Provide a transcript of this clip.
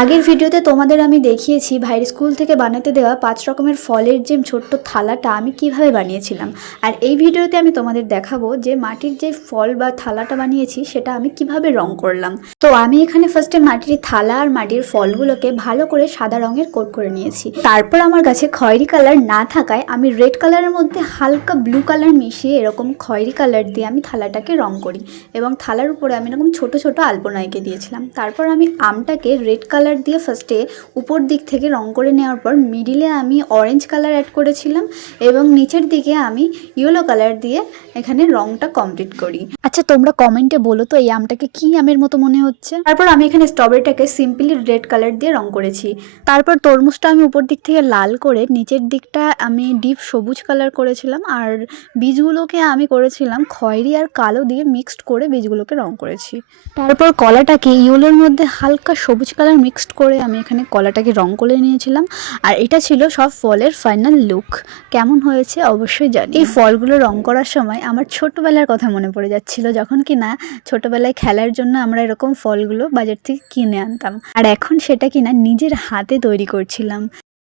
আগের ভিডিওতে তোমাদের আমি দেখিয়েছি ভাইয়ের স্কুল থেকে বানাতে দেওয়া 5 রকমের ফলের যে ছোট্ট থালাটা আমি কিভাবে বানিয়েছিলাম। আর এই ভিডিওতে আমি তোমাদের দেখাবো যে মাটির যে ফল বা থালাটা বানিয়েছি সেটা আমি কিভাবে রং করলাম। তো আমি এখানে ফার্স্টে মাটির থালা আর মাটির ফলগুলোকে ভালো করে সাদা রঙের কোট করে নিয়েছি। তারপর আমার কাছে খয়েরি কালার না থাকায় আমি রেড কালারের মধ্যে হালকা ব্লু কালার মিশিয়ে এরকম খয়েরি কালার দিয়ে আমি থালাটাকে রং করি এবং থালার উপরে আমি এরকম ছোট ছোট আলপনা এঁকে দিয়েছিলাম। তারপর আমি আমটাকে রেড কালার দিয়ে ফার্স্টে উপর দিক থেকে রং করে নেওয়ার পর মিডিলে আমি অরেঞ্জ কালার অ্যাড করেছিলাম এবং নিচের দিকে আমি ইয়েলো কালার দিয়ে এখানে রংটা কমপ্লিট করি। আচ্ছা, তোমরা কমেন্টে বলো তো এই আমটাকে কি আমের মতো মনে হচ্ছে। তারপর আমি এখানে স্ট্রবেরিটাকে সিম্পলি রেড কালার দিয়ে রং করেছি। তারপর তরমুজটা আমি উপর দিক থেকে লাল করে নিচের দিকটা আমি ডিপ সবুজ কালার করেছিলাম আর বীজগুলোকে আমি করেছিলাম খয়েরি আর কালো দিয়ে মিক্সড করে বীজগুলোকে রং করেছি। তারপর কলাটাকে ইয়েলোর মধ্যে হালকা সবুজ কালার মিক্সড করে আমি এখানে কলাটাকে রং করে নিয়েছিলাম। আর এটা ছিল সব ফলের ফাইনাল লুক। কেমন হয়েছে অবশ্যই জানি। এই ফলগুলো রং করার সময় আমার ছোটবেলার কথা মনে পড়ে যাচ্ছিল, যখন কিনা ছোটবেলায় খেলার জন্য আমরা এরকম ফলগুলো বাজার থেকে কিনে আনতাম আর এখন সেটা কিনা নিজের হাতে তৈরি করছিলাম।